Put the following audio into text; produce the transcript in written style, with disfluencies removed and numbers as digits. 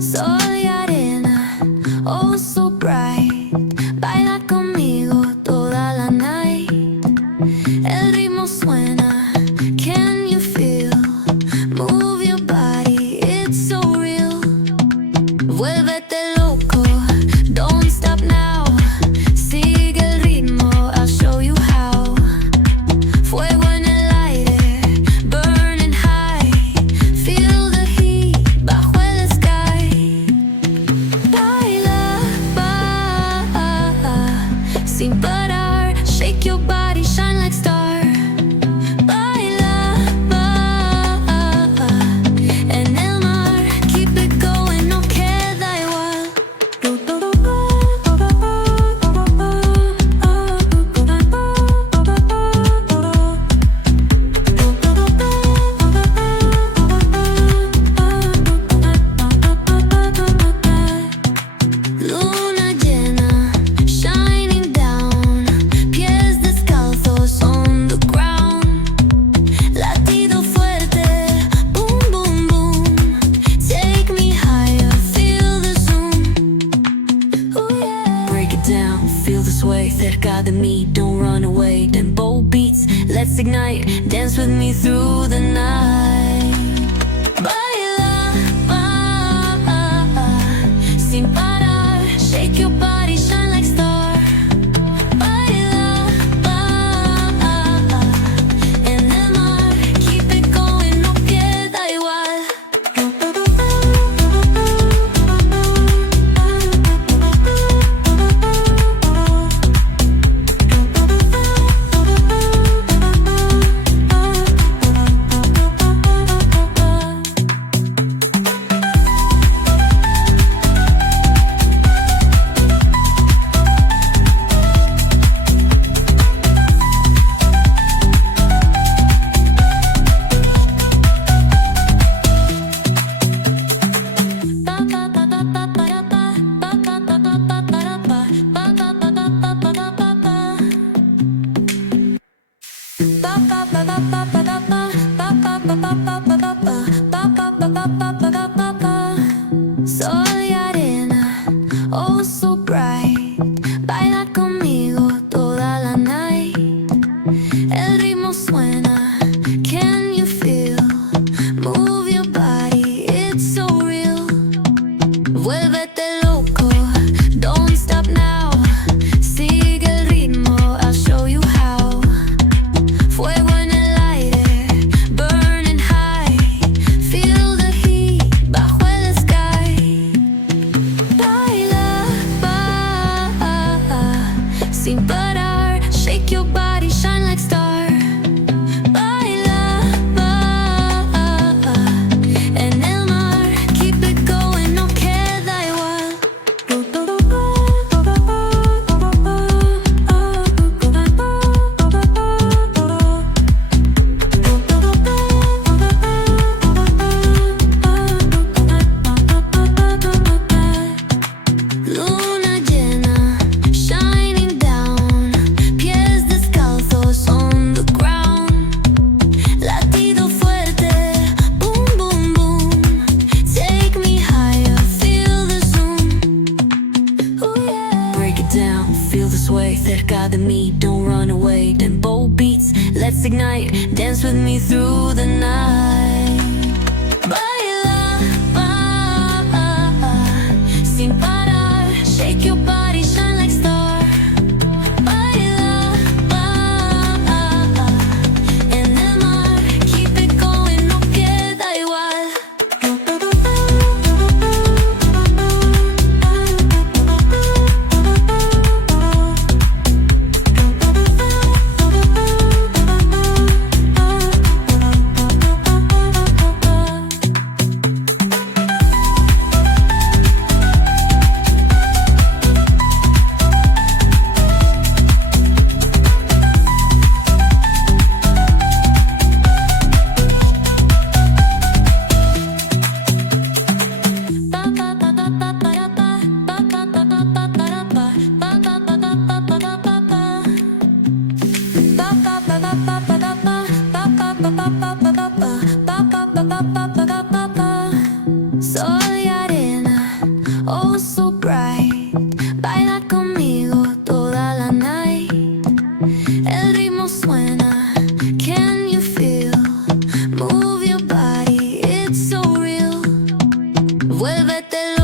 Soy arena, oh so bright. Baila conmigo toda la night. El ritmo suena, can you feel? Move your body, it's so real. Vuélvete loco, don't stop now. Sigue el ritmo, I'll show you how. Fuego en el aire, burning high. Feel the heat bajo el sky. Baila, sin parar. Shake your body, shine like star. Baila, en el mar. Keep it going, no queda igual. Luna llena, shining down. Pies descalzos on the ground. Latido fuerte, boom, boom, boom. Take me higher, feel the zoom. Ooh, yeah. Break it down, feel the sway. Cerca de mí, don't run away. Tempo beats, let's ignite. Dance with me through the night. Baila, sin parar. Shake your body, shine like star. Baila, en el mar. Keep it going, no queda igual. Soy arena, oh so bright. Baila conmigo toda la night. El ritmo suena, can you feel? Move your body, it's so real. Vuélvete loco, don't stop now. Sigue el ritmo, I'll show you how. Fuego en el aire, burning high. Feel the heat bajo el sky. Baila, sin parar. Shake your body, shine like star. Baila, en el mar. Keep it going, no queda igual. Luna llena, shining down. Pies descalzos on the ground. Latido fuerte, boom, boom, boom. Take me higher, feel the zoom. Ooh, yeah. Break it down, feel the sway. Cerca de mí, don't run away. Tempo beats, let's ignite. Dance with me through the night. Baila, sin parar. Shake your body, shine like star. Baila, en el mar. Keep it going, no queda igual. El ritmo suena, can you feel? Move your body, it's so real. Vuélvete loco.